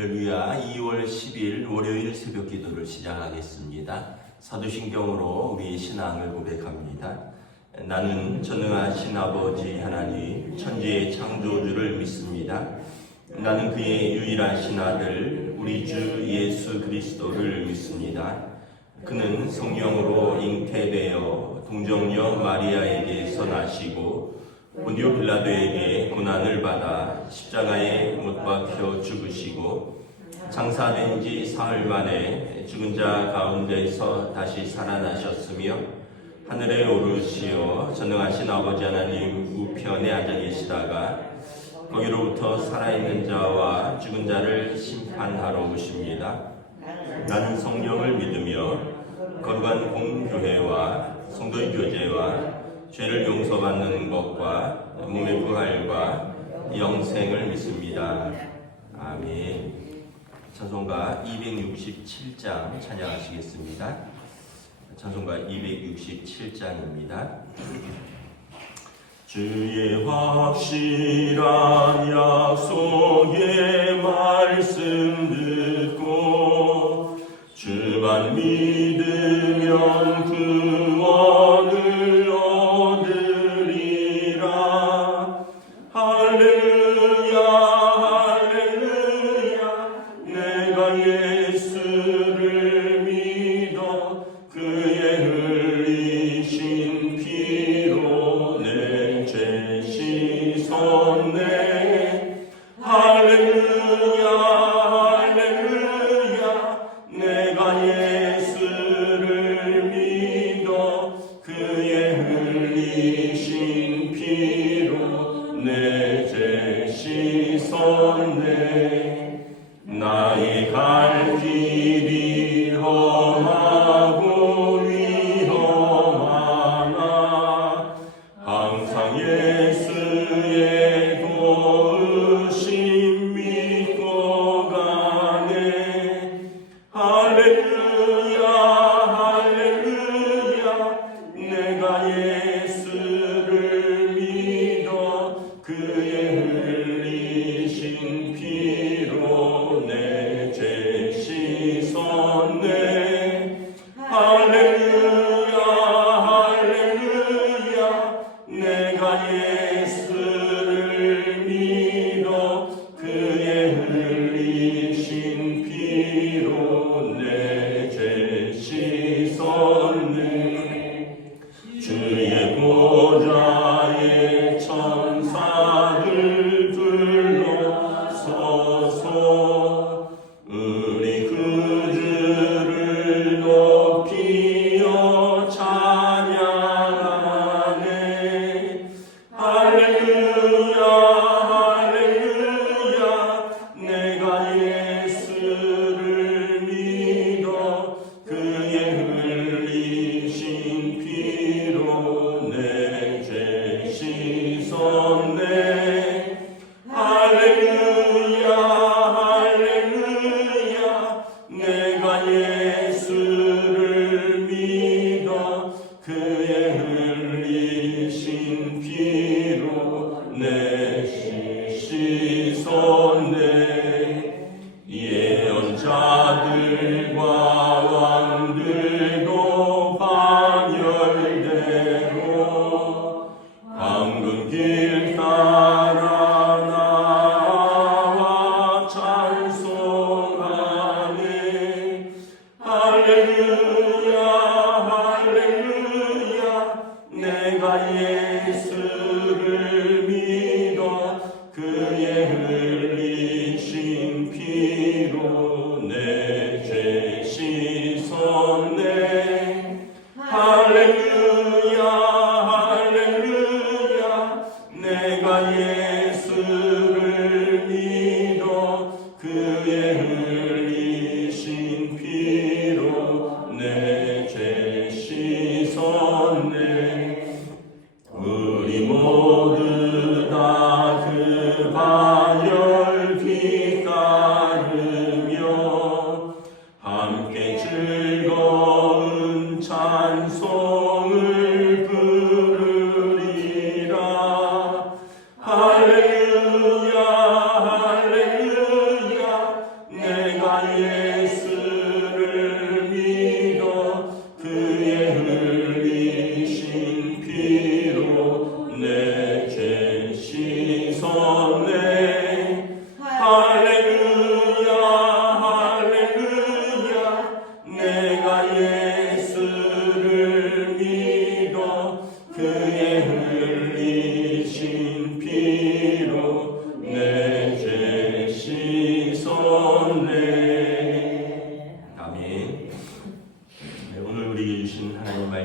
할렐루야. 2월 10일 월요일 새벽 기도를 시작하겠습니다. 사도신경으로 우리 신앙을 고백합니다. 나는 전능하신 아버지 하나님 천지의 창조주를 믿습니다. 나는 그의 유일하신 아들 우리 주 예수 그리스도를 믿습니다. 그는 성령으로 잉태되어 동정녀 마리아에게서 나시고 본디오 빌라도에게 고난을 받아 십자가에 못 박혀 죽으시고 장사된 지 사흘 만에 죽은 자 가운데서 다시 살아나셨으며 하늘에 오르시어 전능하신 아버지 하나님 우편에 앉아 계시다가 거기로부터 살아있는 자와 죽은 자를 심판하러 오십니다. 나는 성령을 믿으며 거룩한 공교회와 성도의 교제와 죄를 용서받는 것과 몸의 부활과 영생을 믿습니다. 아멘. 찬송가 267장 찬양하시겠습니다. 찬송가 267장입니다. 주의 확실한 약속의 말씀 듣고 주만 믿으면 구원을 얻으리라. 할렐루야 할렐루야. 내가 예수를 믿어 그의 흘리신 피로 내 죄 씻었네. 할렐루야 할렐루야. 내가 예수를 믿어 그의 흘리신 피로 내 죄 씻었네. 나의 갈 길이 험하고 위험하나 항상 예수의 도우심 믿고 가네. 할렐루야 할렐루야. 내가 예수를 믿어 그의 흘리신 피로 내 죄 씻었네. 할렐루야 할렐루야. 내가 예수를 믿어 그의 흘리신 피로 내 죄 씻었네. 주의 보좌에 천사들 둘러서서 우리 그들을 높이어 찬양하네. 할렐루야 할렐루야. 내가 예수를 믿어 그의 흘리신 피로 내 죄 씻었네. 할렐루야 할렐루야.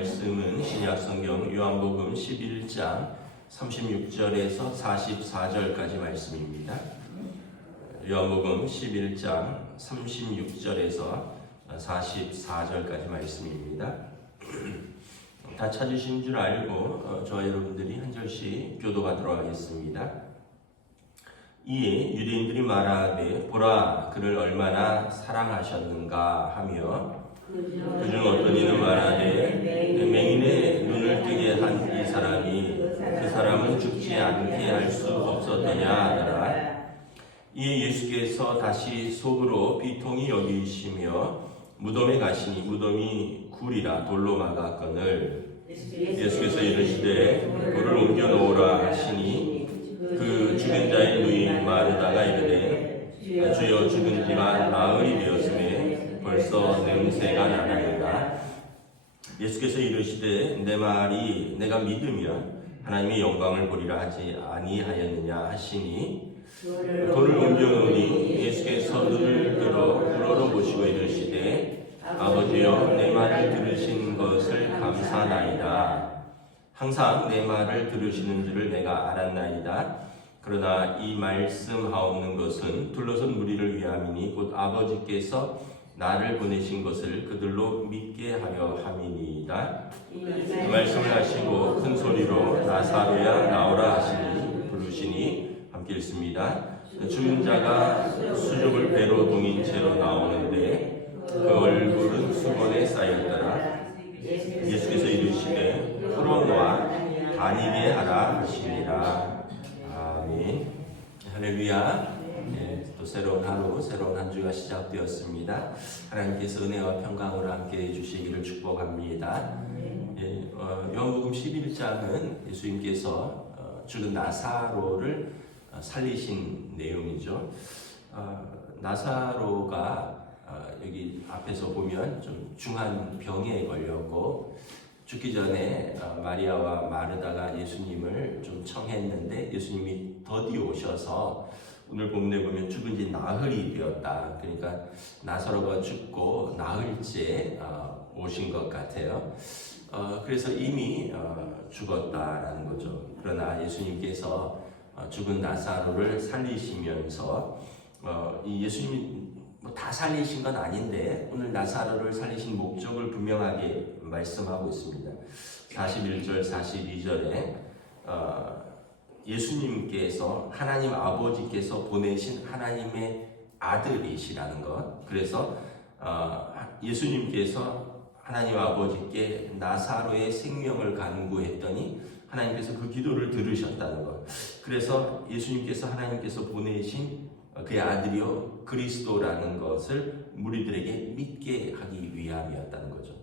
말씀은 신약성경 요한복음 11장 36절에서 44절까지 말씀입니다. 요한복음 11장 36절에서 44절까지 말씀입니다. 다 찾으신 줄 알고 저와 여러분들이 한 절씩 교도하도록 하겠습니다. 이에 유대인들이 말하되 보라 그를 얼마나 사랑하셨는가 하며 그중 어떤 이는 말하되 맹인의 눈을 뜨게 한 이 사람이 그 사람은 죽지 않게 할 수 없었더냐 하더라. 이에 예수께서 다시 속으로 비통히 여기시며 무덤에 가시니 무덤이 굴이라 돌로 막았거늘 예수께서 이르시되 돌을 옮겨 놓으라 하시니 그 죽은 자의 누이 마르다가 이르되 주여 죽은 지가 나흘이 되었음에 벌써 냄새가 나나이다. 예수께서 이르시되 내 말이 내가 믿으면 하나님의 영광을 보리라 하지 아니하였느냐 하시니 돌을 옮겨 놓으니 예수께서 눈을 들어 우러러보시고 이르시되 아버지여 내 말을 들으신 것을 감사나이다. 항상 내 말을 들으시는 줄을 내가 알았나이다. 그러나 이 말씀하옵는 것은 둘러선 무리를 위함이니 곧 아버지께서 나를 보내신 것을 그들로 믿게 하려 함이니이다. 그 말씀을 하시고 큰 소리로 나사로야 나오라 하시니 부르시니 함께 읽습니다. 죽은 자가 수족을 배로 동인 채로 나오는데 그 얼굴은 수건에 쌓였더라. 예수께서 이르시되 풀어놓아 다니게 하라 하시니라. 아멘. 할렐루야. 또 새로운 하루, 새로운 한 주가 시작되었습니다. 하나님께서 은혜와 평강으로 함께 해주시기를 축복합니다. 요한복음 11장은 예수님께서 죽은 나사로를 살리신 내용이죠. 나사로가 여기 앞에서 보면 좀 중한 병에 걸렸고 죽기 전에 마리아와 마르다가 예수님을 좀 청했는데 예수님이 더디 오셔서 오늘 본문에 보면 죽은 지 나흘이 되었다. 그러니까 나사로가 죽고 나흘째 오신 것 같아요. 그래서 이미 죽었다라는 거죠. 그러나 예수님께서 죽은 나사로를 살리시면서 이 예수님이 다 살리신 건 아닌데 오늘 나사로를 살리신 목적을 분명하게 말씀하고 있습니다. 41절, 42절에 예수님께서 하나님 아버지께서 보내신 하나님의 아들이시라는 것. 그래서 예수님께서 하나님 아버지께 나사로의 생명을 간구했더니 하나님께서 그 기도를 들으셨다는 것. 그래서 예수님께서 하나님께서 보내신 그의 아들이요 그리스도라는 것을 무리들에게 믿게 하기 위함이었다는 거죠.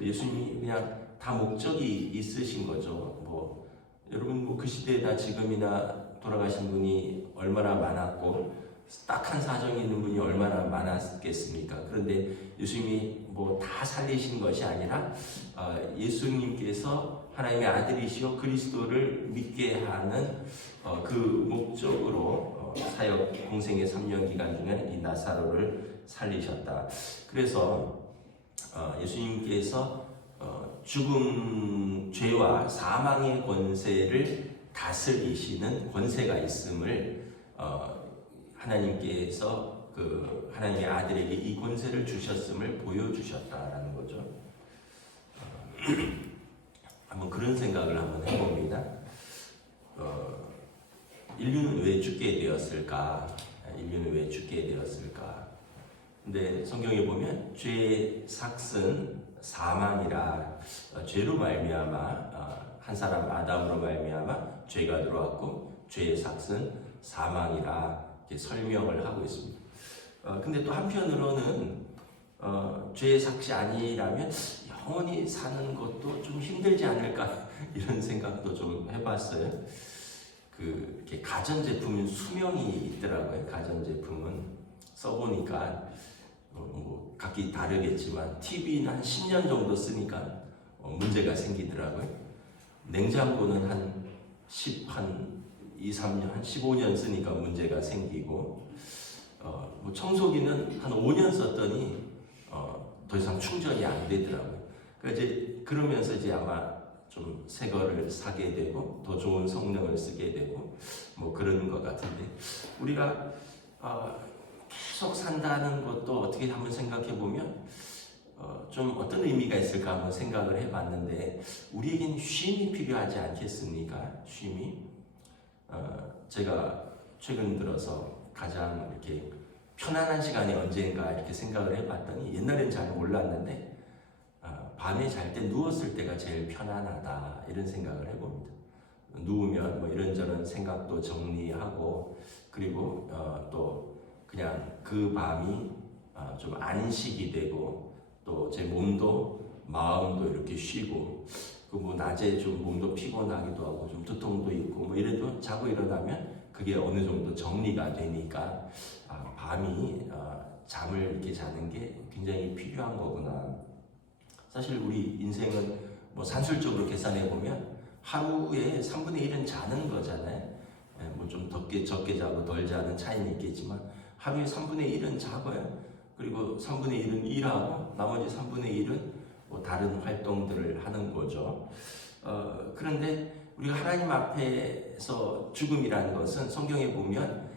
예수님이 그냥 다 목적이 있으신 거죠. 여러분 그 시대에나 지금이나 돌아가신 분이 얼마나 많았고 딱한 사정이 있는 분이 얼마나 많았겠습니까? 그런데 예수님이 다 살리신 것이 아니라 예수님께서 하나님의 아들이시오 그리스도를 믿게 하는 그 목적으로 사역 공생의 3년 기간 중에 이 나사로를 살리셨다. 그래서 예수님께서 죽음, 죄와 사망의 권세를 다스리시는 권세가 있음을 하나님께서 하나님의 아들에게 이 권세를 주셨음을 보여주셨다라는 거죠. 한번 그런 생각을 한번 해봅니다. 인류는 왜 죽게 되었을까? 인류는 왜 죽게 되었을까? 근데 성경에 보면 죄의 삭은 사망이라 죄로 말미암아 한 사람 아담으로 말미암아 죄가 들어왔고 죄의 삭은 사망이라 이렇게 설명을 하고 있습니다. 근데 또 한편으로는 죄의 삭이 아니라면 영원히 사는 것도 좀 힘들지 않을까 이런 생각도 좀 해봤어요. 이렇게 가전제품은 수명이 있더라고요. 가전제품은 써보니까 각기 다르겠지만 TV는 한 10년 정도 쓰니까 문제가 생기더라고요. 냉장고는 한 2, 3년, 한 15년 쓰니까 문제가 생기고 청소기는 한 5년 썼더니 더 이상 충전이 안 되더라고요. 그러면서 이제 아마 좀 새 거를 사게 되고 더 좋은 성능을 쓰게 되고 뭐 그런 것 같은데, 우리가 계속 산다는 것도 어떻게 한번 생각해 보면 좀 어떤 의미가 있을까 한번 생각을 해봤는데, 우리에겐 쉼이 필요하지 않겠습니까? 쉼이. 제가 최근 들어서 가장 이렇게 편안한 시간이 언제인가 이렇게 생각을 해봤더니, 옛날엔 잘 몰랐는데 밤에 잘 때 누웠을 때가 제일 편안하다 이런 생각을 해봅니다. 누우면 뭐 이런저런 생각도 정리하고, 그리고 또 그냥 그 밤이 좀 안식이 되고, 또 제 몸도 마음도 이렇게 쉬고, 그 뭐 낮에 좀 몸도 피곤하기도 하고 좀 두통도 있고 뭐 이래도 자고 일어나면 그게 어느 정도 정리가 되니까 밤이 잠을 이렇게 자는 게 굉장히 필요한 거구나. 사실 우리 인생은 뭐 산술적으로 계산해 보면 하루에 3분의 1은 자는 거잖아요. 뭐 좀 적게 자고 덜 자는 차이는 있겠지만 하루에 3분의 1은 자고요. 그리고 3분의 1은 일하고 나머지 3분의 1은 뭐 다른 활동들을 하는 거죠. 그런데 우리가 하나님 앞에서 죽음이라는 것은 성경에 보면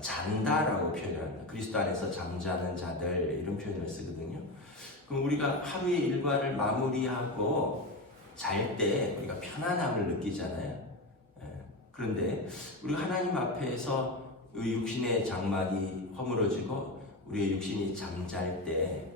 잔다라고 표현을 합니다. 그리스도 안에서 잠자는 자들 이런 표현을 쓰거든요. 그럼 우리가 하루의 일과를 마무리하고 잘 때 우리가 편안함을 느끼잖아요. 그런데 우리가 하나님 앞에서 육신의 장막이 허물어지고 우리의 육신이 잠잘 때,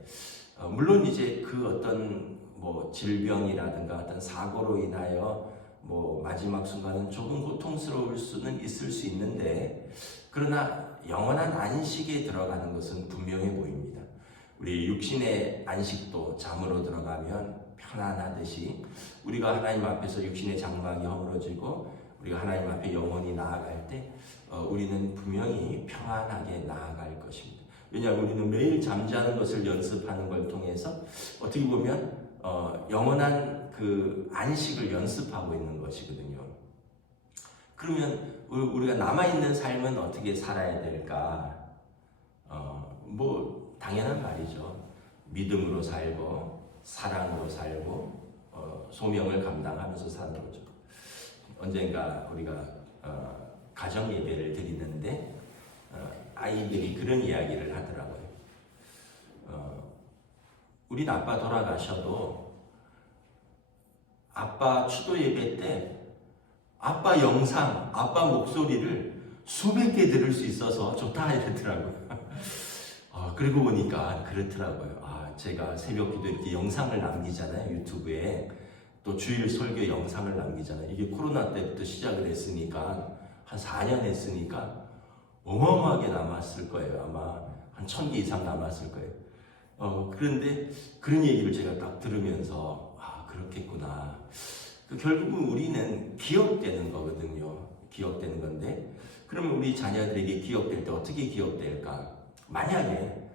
물론 이제 그 어떤 뭐 질병이라든가 어떤 사고로 인하여 뭐 마지막 순간은 조금 고통스러울 수는 있을 수 있는데, 그러나 영원한 안식에 들어가는 것은 분명해 보입니다. 우리 육신의 안식도 잠으로 들어가면 편안하듯이, 우리가 하나님 앞에서 육신의 장막이 허물어지고 우리가 하나님 앞에 영원히 나아갈 때 우리는 분명히 평안하게 나아갈 것입니다. 왜냐하면 우리는 매일 잠자는 것을 연습하는 걸 통해서 어떻게 보면 영원한 그 안식을 연습하고 있는 것이거든요. 그러면 우리가 남아있는 삶은 어떻게 살아야 될까? 뭐 당연한 말이죠. 믿음으로 살고 사랑으로 살고 소명을 감당하면서 사는 거죠. 언젠가 우리가 가정 예배를 드리는데 아이들이 그런 이야기를 하더라고요. 우리 아빠 돌아가셔도 아빠 추도 예배 때 아빠 영상, 아빠 목소리를 수백 개 들을 수 있어서 좋다 이랬더라고요. 그리고 보니까 그렇더라고요. 제가 새벽 기도 이렇게 영상을 남기잖아요. 유튜브에. 또 주일 설교 영상을 남기잖아요. 이게 코로나 때부터 시작을 했으니까 한 4년 했으니까 어마어마하게 남았을 거예요. 아마 한 1000개 이상 남았을 거예요. 그런데 그런 얘기를 제가 딱 들으면서 그렇겠구나. 결국은 우리는 기억되는 거거든요. 기억되는 건데, 그러면 우리 자녀들에게 기억될 때 어떻게 기억될까? 만약에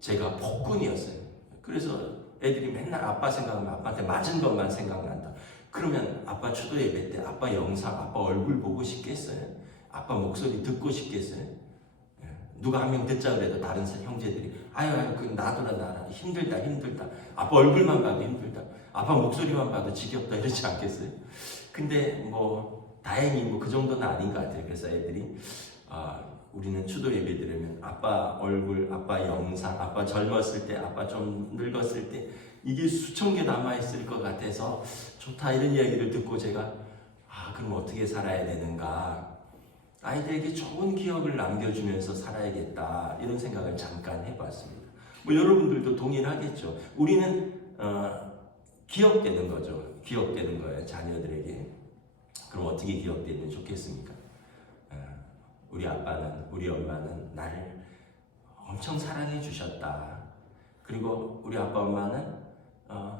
제가 폭군이었어요. 그래서 애들이 맨날 아빠 생각하면 아빠한테 맞은 것만 생각난다. 그러면 아빠 추도 예배 때 아빠 영상, 아빠 얼굴 보고 싶겠어요? 아빠 목소리 듣고 싶겠어요? 누가 한 명 듣자 그래도 다른 형제들이 아유 놔둬라 힘들다. 아빠 얼굴만 봐도 힘들다. 아빠 목소리만 봐도 지겹다 이러지 않겠어요? 근데 뭐 다행히 뭐 그 정도는 아닌 것 같아요. 그래서 애들이 우리는 추도 예배 드리면 아빠 얼굴, 아빠 영상, 아빠 젊었을 때, 아빠 좀 늙었을 때 이게 수천 개 남아있을 것 같아서 좋다 이런 이야기를 듣고 제가 그럼 어떻게 살아야 되는가, 아이들에게 좋은 기억을 남겨주면서 살아야겠다 이런 생각을 잠깐 해봤습니다. 뭐 여러분들도 동일하겠죠. 우리는 기억되는 거죠. 기억되는 거예요. 자녀들에게. 그럼 어떻게 기억되면 좋겠습니까? 우리 아빠는, 우리 엄마는 나를 엄청 사랑해 주셨다. 그리고 우리 아빠 엄마는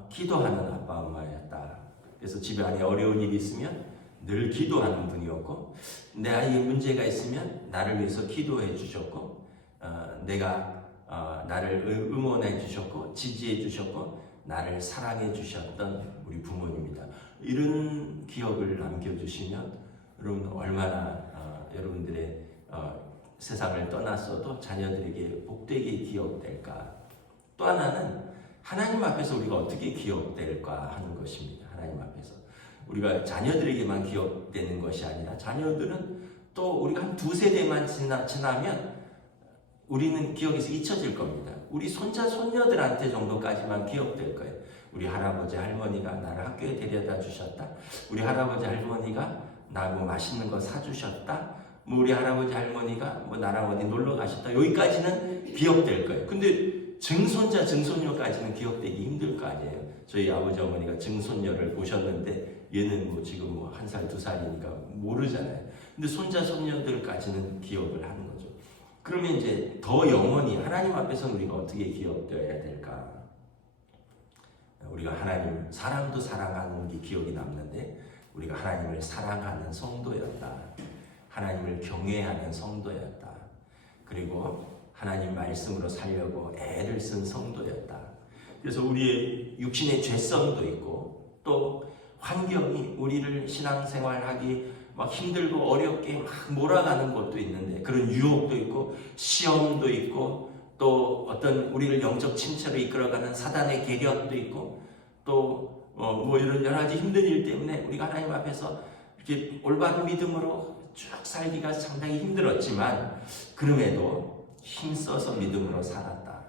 기도하는 아빠 엄마였다. 그래서 집에 안에 어려운 일이 있으면 늘 기도하는 분이었고, 내 아이에 문제가 있으면 나를 위해서 기도해 주셨고, 내가 나를 응원해 주셨고 지지해 주셨고 나를 사랑해 주셨던 우리 부모님이다. 이런 기억을 남겨주시면 여러분 얼마나 여러분들의 세상을 떠났어도 자녀들에게 복되게 기억될까. 또 하나는 하나님 앞에서 우리가 어떻게 기억될까 하는 것입니다. 하나님 앞에서 우리가 자녀들에게만 기억되는 것이 아니라 자녀들은 또 우리가 한 두세 대만 지나면 우리는 기억에서 잊혀질 겁니다. 우리 손자 손녀들한테 정도까지만 기억될 거예요. 우리 할아버지 할머니가 나를 학교에 데려다 주셨다. 우리 할아버지 할머니가 나 뭐 맛있는 거 사주셨다. 뭐 우리 할아버지 할머니가 뭐 나랑 어디 놀러 가셨다. 여기까지는 기억될 거예요. 근데 증손자 증손녀까지는 기억되기 힘들 거 아니에요. 저희 아버지 어머니가 증손녀를 보셨는데 얘는 뭐 지금 뭐 1살 2살이니까 모르잖아요. 근데 손자 손녀들까지는 기억을 하는 거죠. 그러면 이제 더 영원히 하나님 앞에서는 우리가 어떻게 기억되어야 될까? 우리가 하나님 사람도 사랑하는 게 기억이 남는데 우리가 하나님을 사랑하는 성도였다. 하나님을 경외하는 성도였다. 그리고 하나님 말씀으로 살려고 애를 쓴 성도였다. 그래서 우리의 육신의 죄성도 있고 또 환경이 우리를 신앙생활하기 막 힘들고 어렵게 막 몰아가는 것도 있는데 그런 유혹도 있고 시험도 있고 또 어떤 우리를 영적 침체로 이끌어가는 사단의 계략도 있고 또 뭐 이런 여러 가지 힘든 일 때문에 우리가 하나님 앞에서 이렇게 올바른 믿음으로 쭉 살기가 상당히 힘들었지만 그럼에도 힘써서 믿음으로 살았다.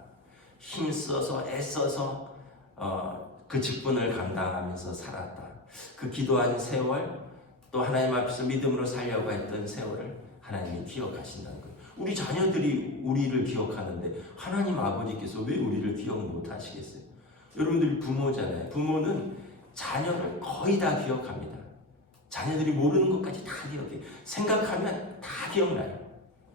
힘써서 애써서 그 직분을 감당하면서 살았다. 그 기도한 세월 또 하나님 앞에서 믿음으로 살려고 했던 세월을 하나님이 기억하신다는 거예요. 우리 자녀들이 우리를 기억하는데 하나님 아버지께서 왜 우리를 기억 못 하시겠어요? 여러분들이 부모잖아요. 부모는 자녀를 거의 다 기억합니다. 자녀들이 모르는 것까지 다 기억해요. 생각하면 다 기억나요.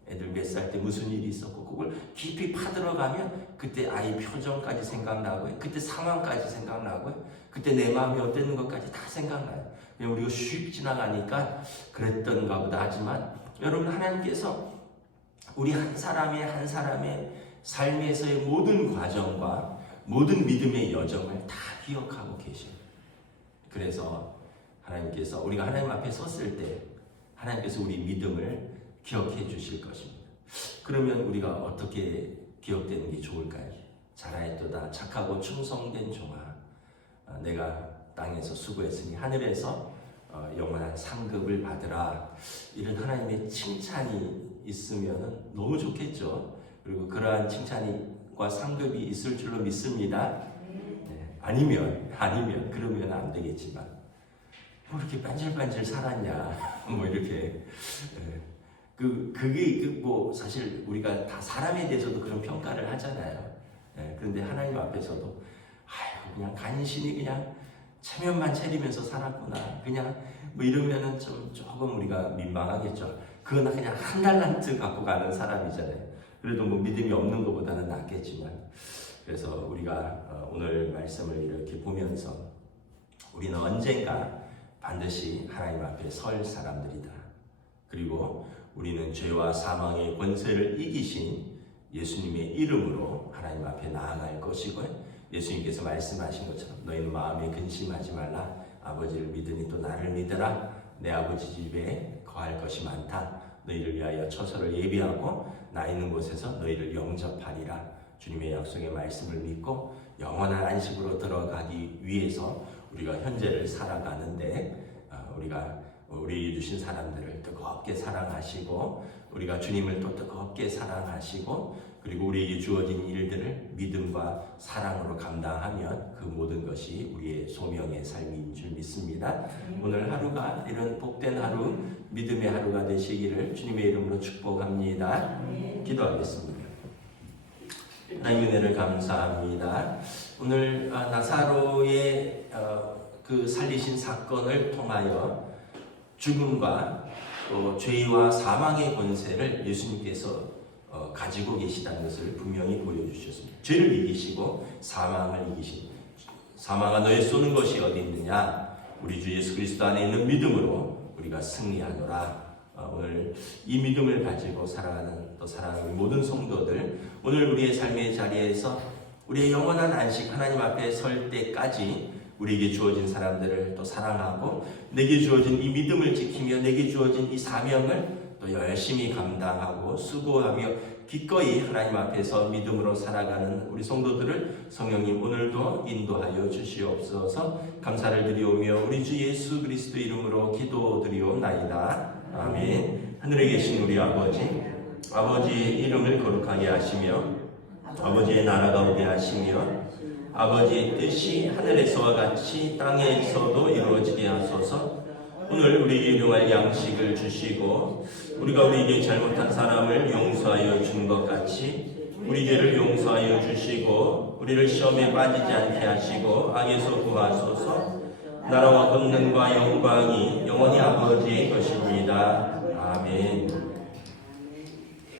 애들 몇 살 때 무슨 일이 있었고 그걸 깊이 파들어가면 그때 아이 표정까지 생각나고요. 그때 상황까지 생각나고요. 그때 내 마음이 어땠는 것까지 다 생각나요. 그냥 우리가 슉 지나가니까 그랬던가 보다 하지만 여러분 하나님께서 우리 한 사람의 삶에서의 모든 과정과 모든 믿음의 여정을 다 기억하고 계셔요. 그래서 하나님께서 우리가 하나님 앞에 섰을 때 하나님께서 우리 믿음을 기억해 주실 것입니다. 그러면 우리가 어떻게 기억되는 게 좋을까요? 잘하였도다 착하고 충성된 종아 내가 땅에서 수고했으니 하늘에서 영원한 상급을 받으라. 이런 하나님의 칭찬이 있으면 너무 좋겠죠. 그리고 그러한 칭찬과 상급이 있을 줄로 믿습니다. 네. 아니면 그러면 안 되겠지만 뭐 이렇게 반질반질 살았냐 뭐 이렇게 그게 뭐 사실 우리가 다 사람에 대해서도 그런 평가를 하잖아요. 그런데 하나님 앞에서도 그냥 간신히 그냥 체면만 차리면서 살았구나. 그냥 뭐 이러면은 조금 우리가 민망하겠죠. 그거나 그냥 한 달란트 갖고 가는 사람이잖아요. 그래도 뭐 믿음이 없는 것보다는 낫겠지만. 그래서 우리가 오늘 말씀을 이렇게 보면서 우리는 언젠가 반드시 하나님 앞에 설 사람들이다. 그리고 우리는 죄와 사망의 권세를 이기신 예수님의 이름으로 하나님 앞에 나아갈 것이고요. 예수님께서 말씀하신 것처럼 너희는 마음에 근심하지 말라. 아버지를 믿으니 또 나를 믿으라. 내 아버지 집에 거할 것이 많다. 너희를 위하여 처소를 예비하고 나 있는 곳에서 너희를 영접하리라. 주님의 약속의 말씀을 믿고 영원한 안식으로 들어가기 위해서 우리가 현재를 살아가는데 우리가 우리 주신 사람들을 뜨겁게 사랑하시고 우리가 주님을 또 뜨겁게 사랑하시고 그리고 우리에게 주어진 일들을 믿음과 사랑으로 감당하면 그 모든 것이 우리의 소명의 삶인 줄 믿습니다. 오늘 하루가 이런 복된 하루, 믿음의 하루가 되시기를 주님의 이름으로 축복합니다. 기도하겠습니다. 하나님의 은혜를 감사합니다. 오늘 나사로의 그 살리신 사건을 통하여 죽음과 또 죄와 사망의 권세를 예수님께서 가지고 계시다는 것을 분명히 보여주셨습니다. 죄를 이기시고 사망을 이기신 사망아 너의 쏘는 것이 어디 있느냐 우리 주 예수 그리스도 안에 있는 믿음으로 우리가 승리하노라. 오늘 이 믿음을 가지고 살아가는 또 사랑하는 모든 성도들 오늘 우리의 삶의 자리에서 우리의 영원한 안식 하나님 앞에 설 때까지 우리에게 주어진 사람들을 또 사랑하고 내게 주어진 이 믿음을 지키며 내게 주어진 이 사명을 또 열심히 감당하고 수고하며 기꺼이 하나님 앞에서 믿음으로 살아가는 우리 성도들을 성령님 오늘도 인도하여 주시옵소서. 감사를 드리오며 우리 주 예수 그리스도 이름으로 기도드리옵나이다. 아멘. 하늘에 계신 우리 아버지의 이름을 거룩하게 하시며 아버지의 나라가 오게 하시며 아버지의 뜻이 하늘에서와 같이 땅에서도 이루어지게 하소서. 오늘 우리에게 일용할 양식을 주시고 우리가 우리에게 잘못한 사람을 용서하여 준 것 같이 우리 죄를 용서하여 주시고 우리를 시험에 빠지지 않게 하시고 악에서 구하소서. 나라와 권능과 영광이 영원히 아버지의 것입니다. 아멘.